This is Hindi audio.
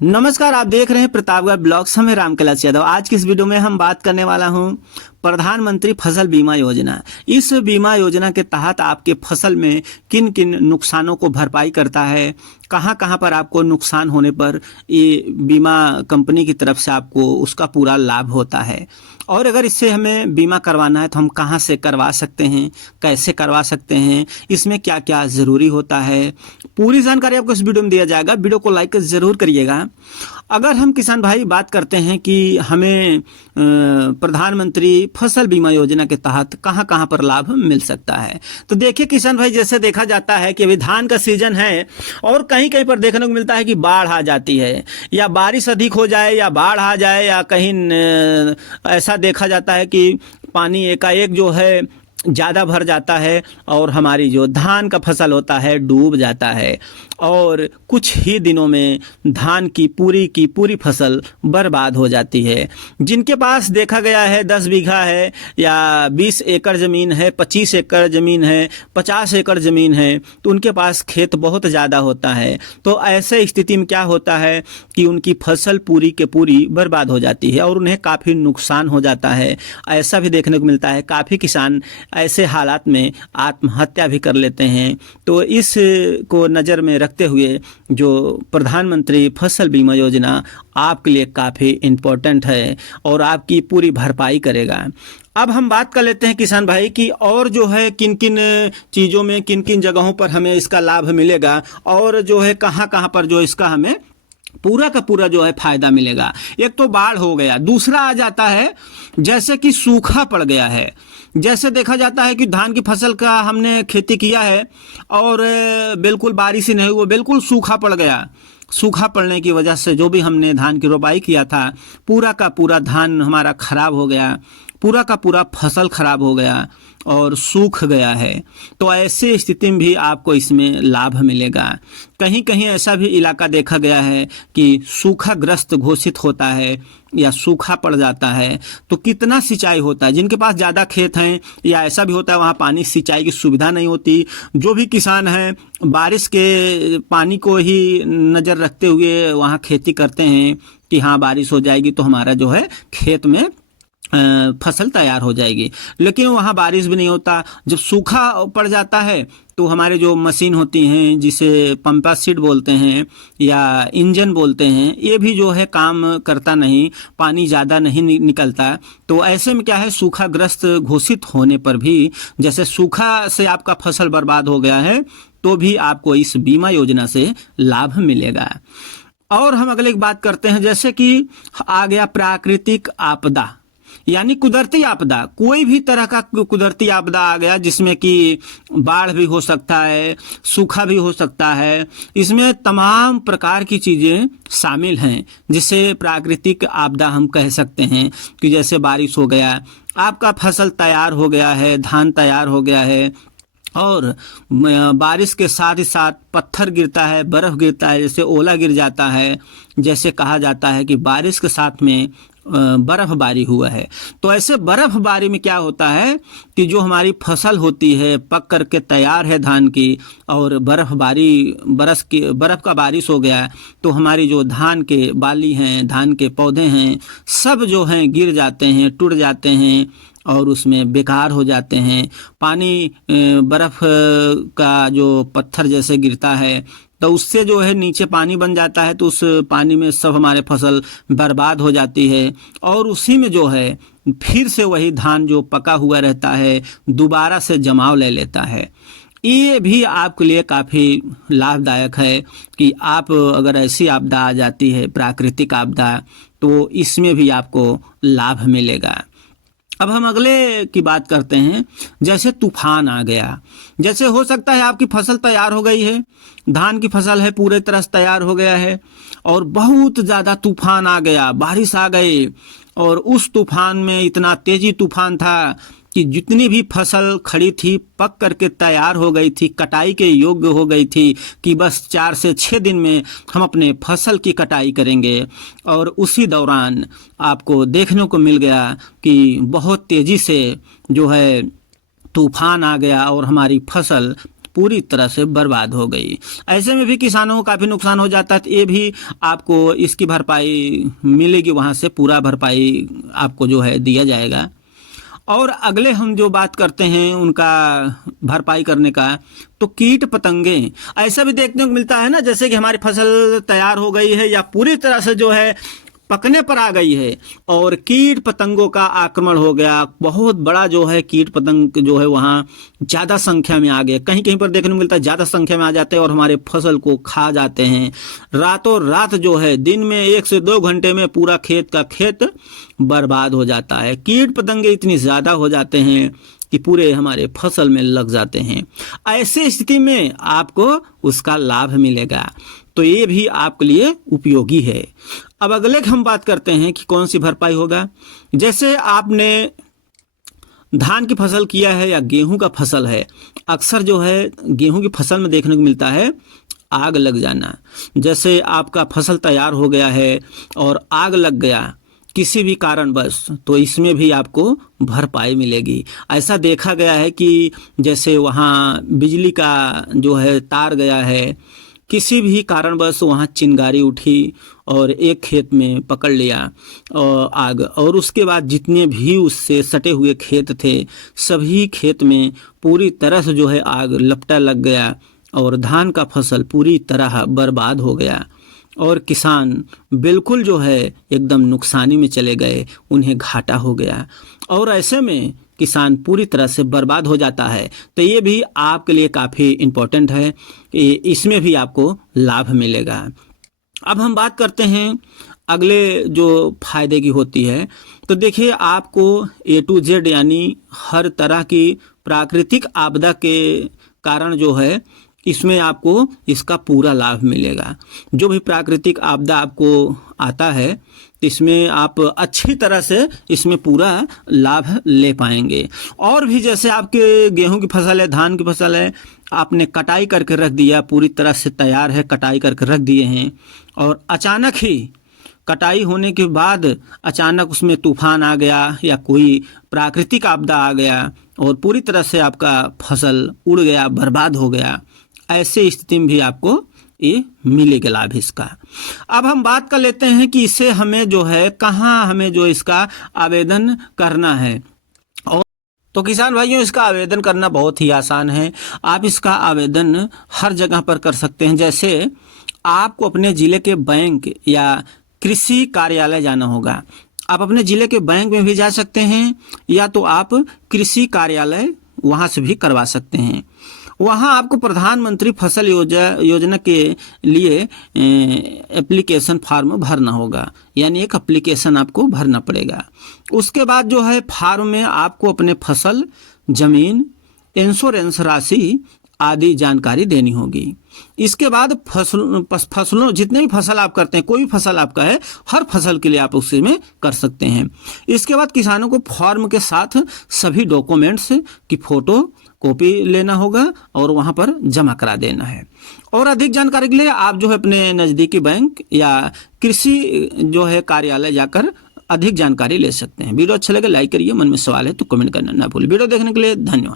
नमस्कार, आप देख रहे हैं प्रतापगढ़ ब्लॉग्स। में राम कैलाश यादव। आज की इस वीडियो में हम बात करने वाला हूं प्रधानमंत्री फसल बीमा योजना। इस बीमा योजना के तहत आपके फसल में किन किन नुकसानों को भरपाई करता है, कहां कहां पर आपको नुकसान होने पर ये बीमा कंपनी की तरफ से आपको उसका पूरा लाभ होता है, और अगर इससे हमें बीमा करवाना है तो हम कहां से करवा सकते हैं, कैसे करवा सकते हैं, इसमें क्या क्या ज़रूरी होता है, पूरी जानकारी आपको इस वीडियो में दिया जाएगा। वीडियो को लाइक ज़रूर करिएगा। अगर हम किसान भाई बात करते हैं कि हमें प्रधानमंत्री फसल बीमा योजना के तहत कहां कहां पर लाभ मिल सकता है, तो देखिए किसान भाई, जैसे देखा जाता है कि अभी धान का सीजन है और कहीं कहीं पर देखने को मिलता है कि बाढ़ आ जाती है, या बारिश अधिक हो जाए या बाढ़ आ जाए, या कहीं ऐसा देखा जाता है कि पानी एकाएक जो है ज़्यादा भर जाता है और हमारी जो धान का फसल होता है डूब जाता है, और कुछ ही दिनों में धान की पूरी फसल बर्बाद हो जाती है। जिनके पास देखा गया है 10 बीघा है या 20 एकड़ ज़मीन है, 25 एकड़ ज़मीन है, 50 एकड़ ज़मीन है, तो उनके पास खेत बहुत ज़्यादा होता है। तो ऐसे स्थिति में क्या होता है कि उनकी फसल पूरी के पूरी बर्बाद हो जाती है और उन्हें काफ़ी नुकसान हो जाता है। ऐसा भी देखने को मिलता है, काफ़ी किसान ऐसे हालात में आत्महत्या भी कर लेते हैं। तो इस को नज़र में रखते हुए जो प्रधानमंत्री फसल बीमा योजना आपके लिए काफ़ी इम्पोर्टेंट है और आपकी पूरी भरपाई करेगा। अब हम बात कर लेते हैं किसान भाई कि और जो है किन किन चीज़ों में, किन किन जगहों पर हमें इसका लाभ मिलेगा, और जो है कहाँ कहाँ पर जो इसका हमें पूरा का पूरा जो है फायदा मिलेगा। एक तो बाढ़ हो गया, दूसरा आ जाता है जैसे कि सूखा पड़ गया है। जैसे देखा जाता है कि धान की फसल का हमने खेती किया है और बिल्कुल बारिश ही नहीं हुई, बिल्कुल सूखा पड़ गया। सूखा पड़ने की वजह से जो भी हमने धान की रोपाई किया था, पूरा का पूरा धान हमारा खराब हो गया, पूरा का पूरा फसल खराब हो गया और सूख गया है। तो ऐसी स्थिति में भी आपको इसमें लाभ मिलेगा। कहीं कहीं ऐसा भी इलाका देखा गया है कि सूखाग्रस्त घोषित होता है या सूखा पड़ जाता है, तो कितना सिंचाई होता है। जिनके पास ज़्यादा खेत हैं या ऐसा भी होता है वहाँ पानी सिंचाई की सुविधा नहीं होती, जो भी किसान हैं बारिश के पानी को ही नज़र रखते हुए वहाँ खेती करते हैं कि हाँ बारिश हो जाएगी तो हमारा जो है खेत में फसल तैयार हो जाएगी, लेकिन वहाँ बारिश भी नहीं होता। जब सूखा पड़ जाता है तो हमारे जो मशीन होती हैं, जिसे पंपा सीड बोलते हैं या इंजन बोलते हैं, ये भी जो है काम करता नहीं, पानी ज़्यादा नहीं निकलता। तो ऐसे में क्या है, सूखाग्रस्त घोषित होने पर भी, जैसे सूखा से आपका फसल बर्बाद हो गया है, तो भी आपको इस बीमा योजना से लाभ मिलेगा। और हम अगले एक बात करते हैं, जैसे कि आ गया प्राकृतिक आपदा यानी कुदरती आपदा। कोई भी तरह का कुदरती आपदा आ गया जिसमें कि बाढ़ भी हो सकता है, सूखा भी हो सकता है, इसमें तमाम प्रकार की चीज़ें शामिल हैं, जिसे प्राकृतिक आपदा हम कह सकते हैं। कि जैसे बारिश हो गया, आपका फसल तैयार हो गया है, धान तैयार हो गया है, और बारिश के साथ ही साथ पत्थर गिरता है, बर्फ़ गिरता है, जैसे ओला गिर जाता है, जैसे कहा जाता है कि बारिश के साथ में बर्फ़बारी हुआ है। तो ऐसे बर्फ़बारी में क्या होता है कि जो हमारी फसल होती है पक करके तैयार है धान की, और बर्फ़ का बारिश हो गया, तो हमारी जो धान के बाली हैं, धान के पौधे हैं, सब जो हैं गिर जाते हैं, टूट जाते हैं और उसमें बेकार हो जाते हैं। पानी बर्फ़ का जो पत्थर जैसे गिरता है तो उससे जो है नीचे पानी बन जाता है, तो उस पानी में सब हमारे फसल बर्बाद हो जाती है, और उसी में जो है फिर से वही धान जो पका हुआ रहता है दोबारा से जमाव ले लेता है। ये भी आपके लिए काफ़ी लाभदायक है कि आप अगर ऐसी आपदा आ जाती है, प्राकृतिक आपदा, तो इसमें भी आपको लाभ मिलेगा। अब हम अगले की बात करते हैं, जैसे तूफान आ गया। जैसे हो सकता है आपकी फसल तैयार हो गई है, धान की फसल है पूरे तरह से तैयार हो गया है, और बहुत ज़्यादा तूफान आ गया, बारिश आ गई, और उस तूफान में इतना तेजी तूफान था कि जितनी भी फसल खड़ी थी, पक करके तैयार हो गई थी, कटाई के योग्य हो गई थी, कि बस 4 से 6 दिन में हम अपने फसल की कटाई करेंगे, और उसी दौरान आपको देखने को मिल गया कि बहुत तेज़ी से जो है तूफान आ गया और हमारी फसल पूरी तरह से बर्बाद हो गई। ऐसे में भी किसानों को काफ़ी नुकसान हो जाता है, तो ये भी आपको इसकी भरपाई मिलेगी, वहाँ से पूरा भरपाई आपको जो है दिया जाएगा। और अगले हम जो बात करते हैं उनका भरपाई करने का, तो कीट पतंगे, ऐसा भी देखने को मिलता है ना, जैसे कि हमारी फसल तैयार हो गई है या पूरी तरह से जो है पकने पर आ गई है और कीट पतंगों का आक्रमण हो गया, बहुत बड़ा जो है कीट पतंग जो है वहाँ ज़्यादा संख्या में आ गए, कहीं कहीं पर देखने को मिलता है ज़्यादा संख्या में आ जाते हैं और हमारे फसल को खा जाते हैं। रातों रात जो है दिन में 1 से 2 घंटे में पूरा खेत का खेत बर्बाद हो जाता है। कीट पतंगे इतनी ज़्यादा हो जाते हैं कि पूरे हमारे फसल में लग जाते हैं। ऐसे स्थिति में आपको उसका लाभ मिलेगा, तो ये भी आपके लिए उपयोगी है। अब अगले हम बात करते हैं कि कौन सी भरपाई होगा। जैसे आपने धान की फसल किया है या गेहूं का फसल है, अक्सर जो है गेहूं की फसल में देखने को मिलता है आग लग जाना। जैसे आपका फसल तैयार हो गया है और आग लग गया किसी भी कारणवश, तो इसमें भी आपको भरपाई मिलेगी। ऐसा देखा गया है कि जैसे वहाँ बिजली का जो है तार गया है, किसी भी कारणवश वहाँ चिंगारी उठी और एक खेत में पकड़ लिया आग, और उसके बाद जितने भी उससे सटे हुए खेत थे सभी खेत में पूरी तरह से जो है आग लपटा लग गया और धान का फसल पूरी तरह बर्बाद हो गया और किसान बिल्कुल जो है एकदम नुकसानी में चले गए, उन्हें घाटा हो गया और ऐसे में किसान पूरी तरह से बर्बाद हो जाता है। तो ये भी आपके लिए काफ़ी इम्पोर्टेंट है, इसमें भी आपको लाभ मिलेगा। अब हम बात करते हैं अगले जो फायदे की होती है, तो देखिए आपको A to Z यानी हर तरह की प्राकृतिक आपदा के कारण जो है इसमें आपको इसका पूरा लाभ मिलेगा। जो भी प्राकृतिक आपदा आपको आता है इसमें आप अच्छी तरह से इसमें पूरा लाभ ले पाएंगे। और भी जैसे आपके गेहूं की फसल है, धान की फसल है, आपने कटाई करके रख दिया, पूरी तरह से तैयार है, कटाई करके रख दिए हैं और अचानक ही कटाई होने के बाद अचानक उसमें तूफान आ गया या कोई प्राकृतिक आपदा आ गया और पूरी तरह से आपका फसल उड़ गया, बर्बाद हो गया, ऐसे स्थिति में भी आपको ये मिलेगा लाभ इसका। अब हम बात कर लेते हैं कि इसे हमें जो है कहाँ हमें जो इसका आवेदन करना है। और तो किसान भाइयों, इसका आवेदन करना बहुत ही आसान है। आप इसका आवेदन हर जगह पर कर सकते हैं। जैसे आपको अपने ज़िले के बैंक या कृषि कार्यालय जाना होगा। आप अपने ज़िले के बैंक में भी जा सकते हैं या तो आप कृषि कार्यालय वहाँ से भी करवा सकते हैं। वहाँ आपको प्रधानमंत्री फसल योजना के लिए एप्लीकेशन फॉर्म भरना होगा, यानी एक एप्लीकेशन आपको भरना पड़ेगा। उसके बाद जो है फॉर्म में आपको अपने फसल, जमीन, इंश्योरेंस राशि आदि जानकारी देनी होगी। इसके बाद फसलों जितने भी फसल आप करते हैं, कोई भी फसल आपका है, हर फसल के लिए आप उसी में कर सकते हैं। इसके बाद किसानों को फॉर्म के साथ सभी डॉक्यूमेंट्स की फ़ोटो कॉपी लेना होगा और वहां पर जमा करा देना है। और अधिक जानकारी के लिए आप जो है अपने नज़दीकी बैंक या कृषि जो है कार्यालय जाकर अधिक जानकारी ले सकते हैं। वीडियो अच्छा लगे लाइक करिए, मन में सवाल है तो कमेंट करना ना भूलिए। वीडियो देखने के लिए धन्यवाद।